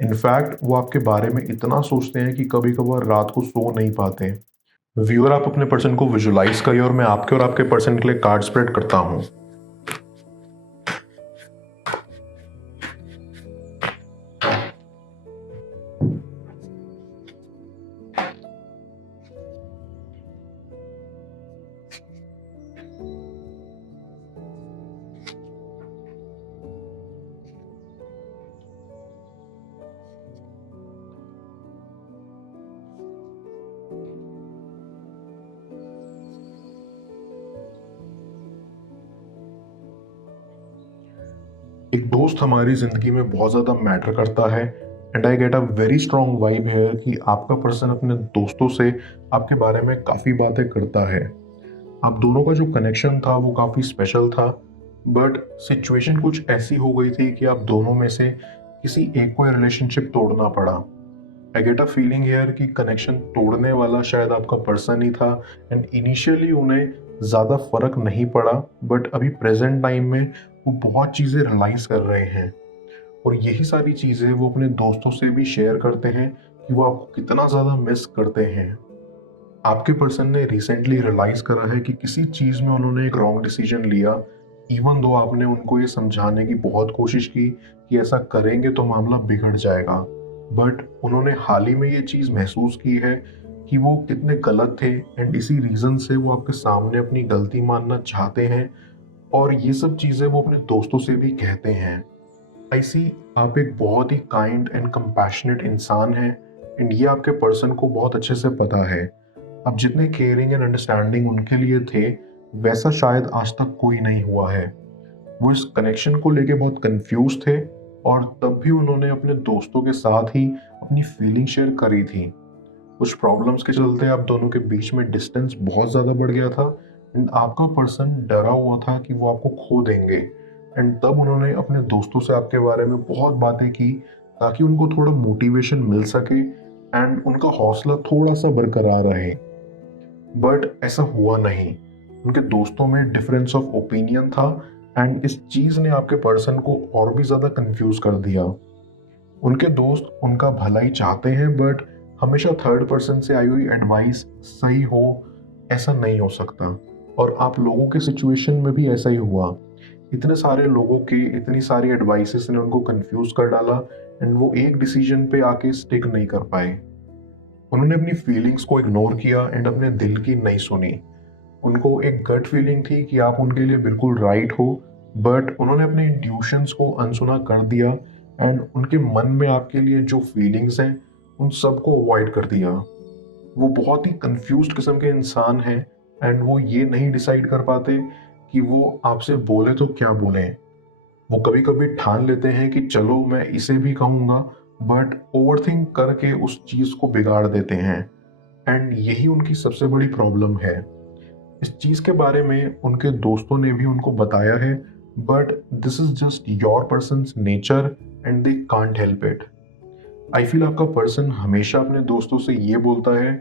In fact वो आपके बारे में इतना सोचते हैं कि कभी-कभार रात को सो नहीं पाते। व्यूअर, आप अपने पर्सन को विजुअलाइज़ करिए और मैं आपके और आपके पर्सन के लिए कार्ड स्प्रेड करता हूँ। एक दोस्त हमारी ज़िंदगी में बहुत ज़्यादा मैटर करता है and I get a very strong vibe here कि आपका पर्सन अपने दोस्तों से आपके बारे में काफ़ी बातें करता है। आप दोनों का जो कनेक्शन था वो काफ़ी स्पेशल था, बट सिचुएशन कुछ ऐसी हो गई थी कि आप दोनों में से किसी एक को रिलेशनशिप तोड़ना पड़ा। I get a feeling here कि कनेक्शन तोड़ने वाला शायद आपका पर्सन ही था एंड इनिशियली उन्हें ज़्यादा फर्क नहीं पड़ा, बट अभी प्रेजेंट टाइम में वो बहुत चीज़ें रियलाइज़ कर रहे हैं और यही सारी चीज़ें वो अपने दोस्तों से भी शेयर करते हैं कि वो आपको कितना ज़्यादा मिस करते हैं। आपके पर्सन ने रिसेंटली रियलाइज़ करा है कि किसी चीज़ में उन्होंने एक रॉन्ग डिसीजन लिया, इवन दो आपने उनको ये समझाने की बहुत कोशिश की कि ऐसा करेंगे तो मामला बिगड़ जाएगा, बट उन्होंने हाल ही में ये चीज़ महसूस की है कि वो कितने गलत थे एंड इसी रीज़न से वो आपके सामने अपनी गलती मानना चाहते हैं और ये सब चीज़ें वो अपने दोस्तों से भी कहते हैं। आई सी, आप एक बहुत ही काइंड एंड कंपैशनेट इंसान हैं एंड ये आपके पर्सन को बहुत अच्छे से पता है। अब जितने केयरिंग एंड अंडरस्टैंडिंग उनके लिए थे, वैसा शायद आज तक कोई नहीं हुआ है। वो इस कनेक्शन को लेके बहुत कंफ्यूज थे और तब भी उन्होंने अपने दोस्तों के साथ ही अपनी फीलिंग शेयर करी थी। कुछ प्रॉब्लम्स के चलते आप दोनों के बीच में डिस्टेंस बहुत ज़्यादा बढ़ गया था एंड आपका पर्सन डरा हुआ था कि वो आपको खो देंगे एंड तब उन्होंने अपने दोस्तों से आपके बारे में बहुत बातें की ताकि उनको थोड़ा मोटिवेशन मिल सके एंड उनका हौसला थोड़ा सा बरकरार रहे, बट ऐसा हुआ नहीं। उनके दोस्तों में डिफरेंस ऑफ ओपिनियन था एंड इस चीज़ ने आपके पर्सन को और भी ज़्यादा कंफ्यूज कर दिया। उनके दोस्त उनका भला ही चाहते हैं, बट हमेशा थर्ड पर्सन से आई हुई एडवाइस सही हो ऐसा नहीं हो सकता और आप लोगों के सिचुएशन में भी ऐसा ही हुआ। इतने सारे लोगों के इतनी सारी एडवाइसेस ने उनको कंफ्यूज कर डाला एंड वो एक डिसीजन पे आके स्टिक नहीं कर पाए। उन्होंने अपनी फीलिंग्स को इग्नोर किया एंड अपने दिल की नहीं सुनी। उनको एक गट फीलिंग थी कि आप उनके लिए बिल्कुल राइट हो, बट उन्होंने अपने इंट्यूशंस को अनसुना कर दिया एंड उनके मन में आपके लिए जो फीलिंग्स हैं उन सबको अवॉइड कर दिया। वो बहुत ही कंफ्यूज्ड किस्म के इंसान हैं एंड वो ये नहीं डिसाइड कर पाते कि वो आपसे बोले तो क्या बोलें। वो कभी कभी ठान लेते हैं कि चलो मैं इसे भी कहूँगा, बट ओवरथिंक करके उस चीज़ को बिगाड़ देते हैं एंड यही उनकी सबसे बड़ी प्रॉब्लम है। इस चीज़ के बारे में उनके दोस्तों ने भी उनको बताया है, but this is just your persons nature and they can't help it. I feel आपका पर्सन हमेशा अपने दोस्तों से ये बोलता है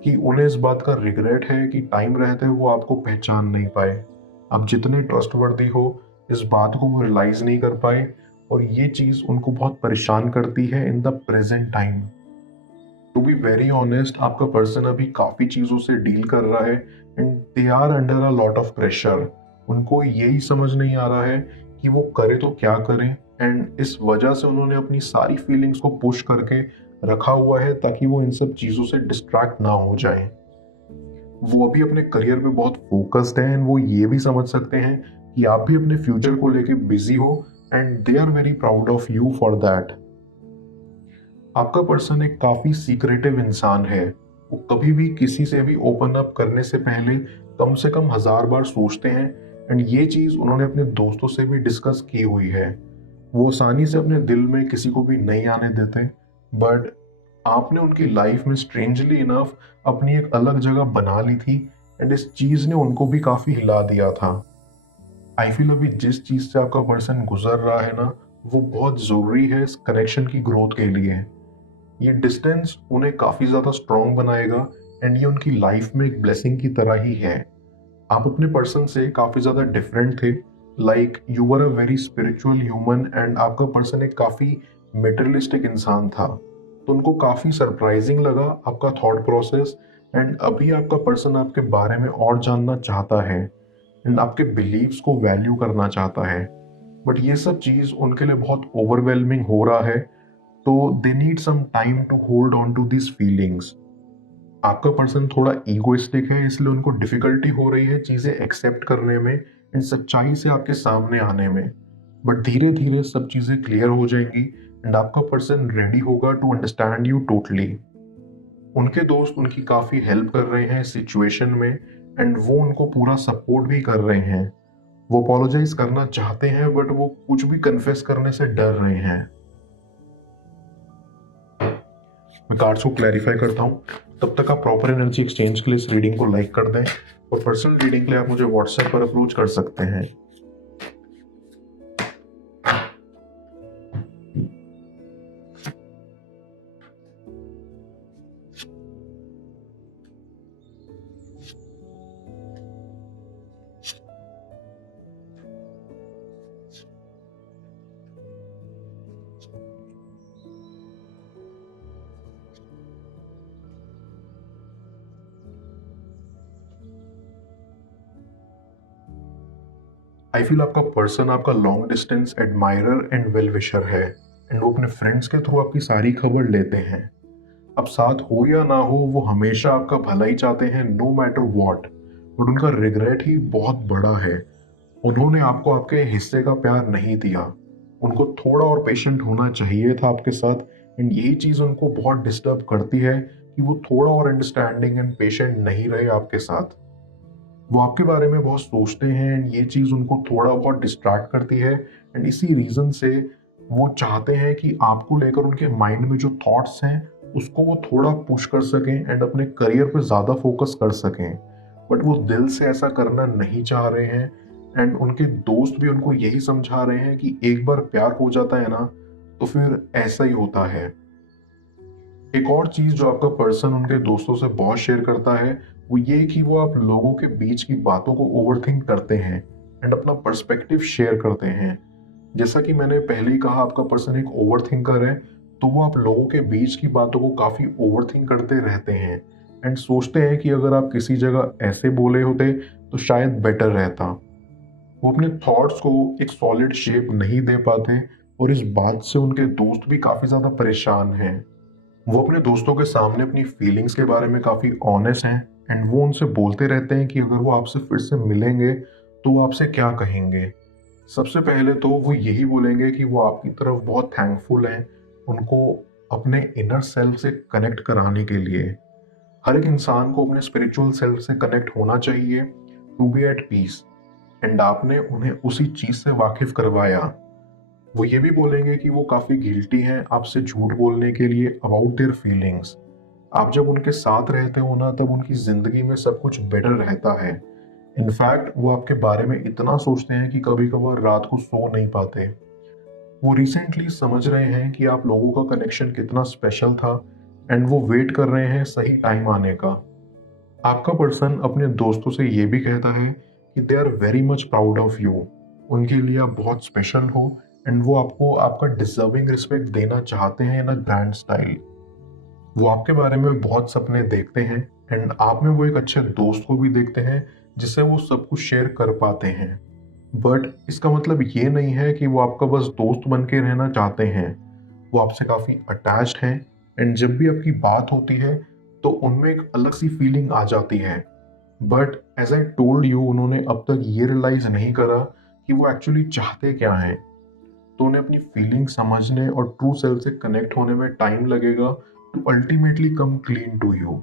कि उन्हें इस बात का रिग्रेट है कि टाइम रहते वो आपको पहचान नहीं पाए। आप जितने ट्रस्टवर्दी हो इस बात को वो रियलाइज नहीं कर पाए और ये चीज़ उनको बहुत परेशान करती है in the present time. To be very honest, आपका पर्सन अभी काफ़ी चीज़ों से डील कर रहा है and they are under a lot of pressure. उनको यही समझ नहीं आ रहा है कि वो करे तो क्या करें एंड इस वजह से उन्होंने अपनी सारी फीलिंग्स को पुश करके रखा हुआ है ताकि वो इन सब चीज़ों से डिस्ट्रैक्ट ना हो जाए। वो अभी अपने करियर पे बहुत फोकस्ड हैं एंड वो ये भी समझ सकते हैं कि आप भी अपने फ्यूचर को लेके बिजी हो and they are very proud of you for that. आपका पर्सन एक काफी सीक्रेटिव इंसान है। वो कभी भी किसी से भी ओपन अप करने से पहले कम से कम 1000 बार सोचते हैं एंड ये चीज उन्होंने अपने दोस्तों से भी डिस्कस की हुई है। वो आसानी से अपने दिल में किसी को भी नहीं आने देते, बट आपने उनकी लाइफ में स्ट्रेंजली इनफ अपनी एक अलग जगह बना ली थी एंड इस चीज ने उनको भी काफी हिला दिया था। आई फील अभी जिस चीज से आपका पर्सन गुजर रहा है ना, वो बहुत जरूरी है इस कनेक्शन की ग्रोथ के लिए। ये डिस्टेंस उन्हें काफ़ी ज़्यादा स्ट्रॉन्ग बनाएगा एंड ये उनकी लाइफ में एक ब्लेसिंग की तरह ही है। आप अपने पर्सन से काफ़ी ज़्यादा डिफरेंट थे, like you were a very spiritual human and आपका पर्सन एक काफ़ी मटेरियलिस्टिक इंसान था। तो उनको काफ़ी सरप्राइजिंग लगा आपका थॉट प्रोसेस, एंड अभी आपका पर्सन आपके बारे में और जानना चाहता है एंड आपके बिलीव्स को वैल्यू करना चाहता है। बट ये सब चीज़ उनके लिए बहुत ओवरवेलमिंग हो रहा है, तो they need some time to hold on to this feelings. आपका पर्सन थोड़ा ईगोइस्टिक है, इसलिए उनको डिफिकल्टी हो रही है चीज़ें एक्सेप्ट करने में एंड सच्चाई से आपके सामने आने में। बट धीरे धीरे सब चीज़ें क्लियर हो जाएंगी एंड आपका पर्सन रेडी होगा टू अंडरस्टैंड यू टोटली। उनके दोस्त उनकी काफ़ी हेल्प कर रहे हैं इस सिचुएशन में एंड वो उनको पूरा सपोर्ट भी कर रहे हैं। वो अपोलोजाइज करना चाहते हैं बट वो कुछ भी कन्फेस करने से डर रहे हैं। मैं कार्ड्स को क्लैरिफाई करता हूँ, तब तक आप प्रॉपर एनर्जी एक्सचेंज के लिए इस रीडिंग को लाइक कर दें, और पर्सनल रीडिंग के लिए आप मुझे व्हाट्सएप पर अप्रोच कर सकते हैं। आई फील आपका पर्सन आपका long distance admirer and well wisher है, एंड वो अपने फ्रेंड्स के थ्रू आपकी सारी खबर लेते हैं। अब साथ हो या ना हो, वो हमेशा आपका भला ही चाहते हैं, नो मैटर व्हाट। बट उनका रिग्रेट ही बहुत बड़ा है। उन्होंने आपको आपके हिस्से का प्यार नहीं दिया। उनको थोड़ा और पेशेंट होना चाहिए था आपके साथ, एंड यही चीज़ उनको बहुत डिस्टर्ब करती है कि वो थोड़ा और अंडरस्टैंडिंग एंड पेशेंट नहीं रहे आपके साथ। वो आपके बारे में बहुत सोचते हैं एंड ये चीज़ उनको थोड़ा बहुत डिस्ट्रैक्ट करती है, एंड इसी रीज़न से वो चाहते हैं कि आपको लेकर उनके माइंड में जो थॉट्स हैं उसको वो थोड़ा पुश कर सकें एंड अपने करियर पे ज़्यादा फोकस कर सकें। बट वो दिल से ऐसा करना नहीं चाह रहे हैं, एंड उनके दोस्त भी उनको यही समझा रहे हैं कि एक बार प्यार हो जाता है ना, तो फिर ऐसा ही होता है। एक और चीज जो आपका पर्सन उनके दोस्तों से बहुत शेयर करता है, वो ये कि वो आप लोगों के बीच की बातों को ओवरथिंक करते हैं एंड अपना पर्सपेक्टिव शेयर करते हैं। जैसा कि मैंने पहले ही कहा, आपका पर्सन एक ओवरथिंकर है, तो वो आप लोगों के बीच की बातों को काफी ओवरथिंक करते रहते हैं एंड सोचते हैं कि अगर आप किसी जगह ऐसे बोले होते तो शायद बेटर रहता। वो अपने थॉट्स को एक सॉलिड शेप नहीं दे पाते, और इस बात से उनके दोस्त भी काफी ज्यादा परेशान हैं। वो अपने दोस्तों के सामने अपनी फीलिंग्स के बारे में काफ़ी ऑनेस्ट हैं, एंड वो उनसे बोलते रहते हैं कि अगर वो आपसे फिर से मिलेंगे तो वो आपसे क्या कहेंगे। सबसे पहले तो वो यही बोलेंगे कि वो आपकी तरफ बहुत थैंकफुल हैं उनको अपने इनर सेल्फ से कनेक्ट कराने के लिए। हर एक इंसान को अपने स्पिरिचुअल सेल्फ से कनेक्ट होना चाहिए to be at peace, and आपने उन्हें उसी चीज़ से वाकिफ करवाया। वो ये भी बोलेंगे कि वो काफ़ी गिल्टी हैं आपसे झूठ बोलने के लिए अबाउट देयर फीलिंग्स। आप जब उनके साथ रहते हो ना, तब उनकी ज़िंदगी में सब कुछ बेटर रहता है। इनफैक्ट वो आपके बारे में इतना सोचते हैं कि कभी कभार रात को सो नहीं पाते। वो रिसेंटली समझ रहे हैं कि आप लोगों का कनेक्शन कितना स्पेशल था, एंड वो वेट कर रहे हैं सही टाइम आने का। आपका पर्सन अपने दोस्तों से ये भी कहता है कि they are very much proud of you. उनके लिए आप बहुत स्पेशल हो, एंड वो आपको आपका डिजर्विंग रिस्पेक्ट देना चाहते हैं इन अ ग्रैंड स्टाइल। वो आपके बारे में बहुत सपने देखते हैं, एंड आप में वो एक अच्छे दोस्त को भी देखते हैं जिससे वो सब कुछ शेयर कर पाते हैं। बट इसका मतलब ये नहीं है कि वो आपका बस दोस्त बन के रहना चाहते हैं। वो आपसे काफ़ी अटैच्ड हैं, एंड जब भी आपकी बात होती है तो उनमें एक अलग सी फीलिंग आ जाती है। But as I told you, उन्होंने अब तक ये रियलाइज नहीं करा कि वो एक्चुअली चाहते क्या हैं। तो उन्हें अपनी फीलिंग समझने और ट्रू सेल्फ से कनेक्ट होने में टाइम लगेगा to ultimately come clean to you.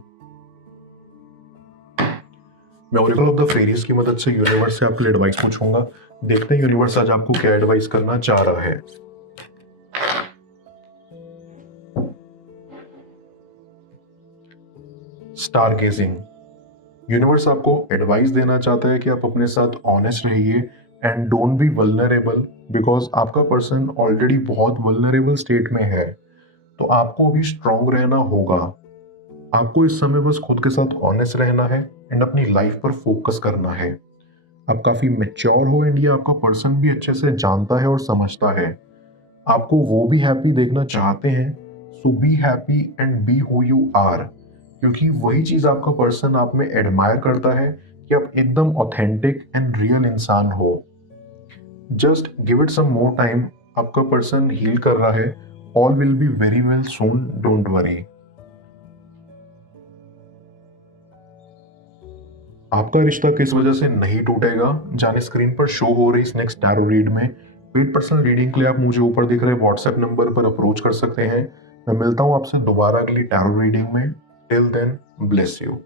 मैं ओरेकल ऑफ द फेरीज की मदद से यूनिवर्स से आपके लिए एडवाइस पूछूंगा। देखते हैं यूनिवर्स आज आपको क्या एडवाइस करना चाह रहा है। Star gazing. यूनिवर्स आपको एडवाइस देना चाहता है कि आप अपने साथ ऑनेस्ट रहिए and don't be vulnerable, because आपका पर्सन ऑलरेडी बहुत वल्नरेबल स्टेट में है। तो आपको अभी स्ट्रांग रहना होगा। आपको इस समय बस खुद के साथ ऑनेस्ट रहना है एंड अपनी लाइफ पर फोकस करना है। आप काफ़ी मेच्योर हो, एंड ये आपका पर्सन भी अच्छे से जानता है और समझता है। आपको वो भी हैप्पी देखना चाहते हैं, so be happy and be who you are, क्योंकि वही चीज आपका पर्सन आप में एडमायर करता है कि आप एकदम ऑथेंटिक एंड रियल इंसान हो। Just give it some more time, आपका पर्सन हील कर रहा है, all will be very well soon, don't worry. आपका रिश्ता किस वजह से नहीं टूटेगा, जाने स्क्रीन पर शो हो रही इस नेक्स्ट टैरो रीड में। पेड पर्सनल रीडिंग के लिए आप मुझे ऊपर दिख रहे व्हाट्सएप नंबर पर अप्रोच कर सकते हैं। मैं मिलता हूं आपसे दोबारा अगली टैरो रीडिंग में। Till then, bless you.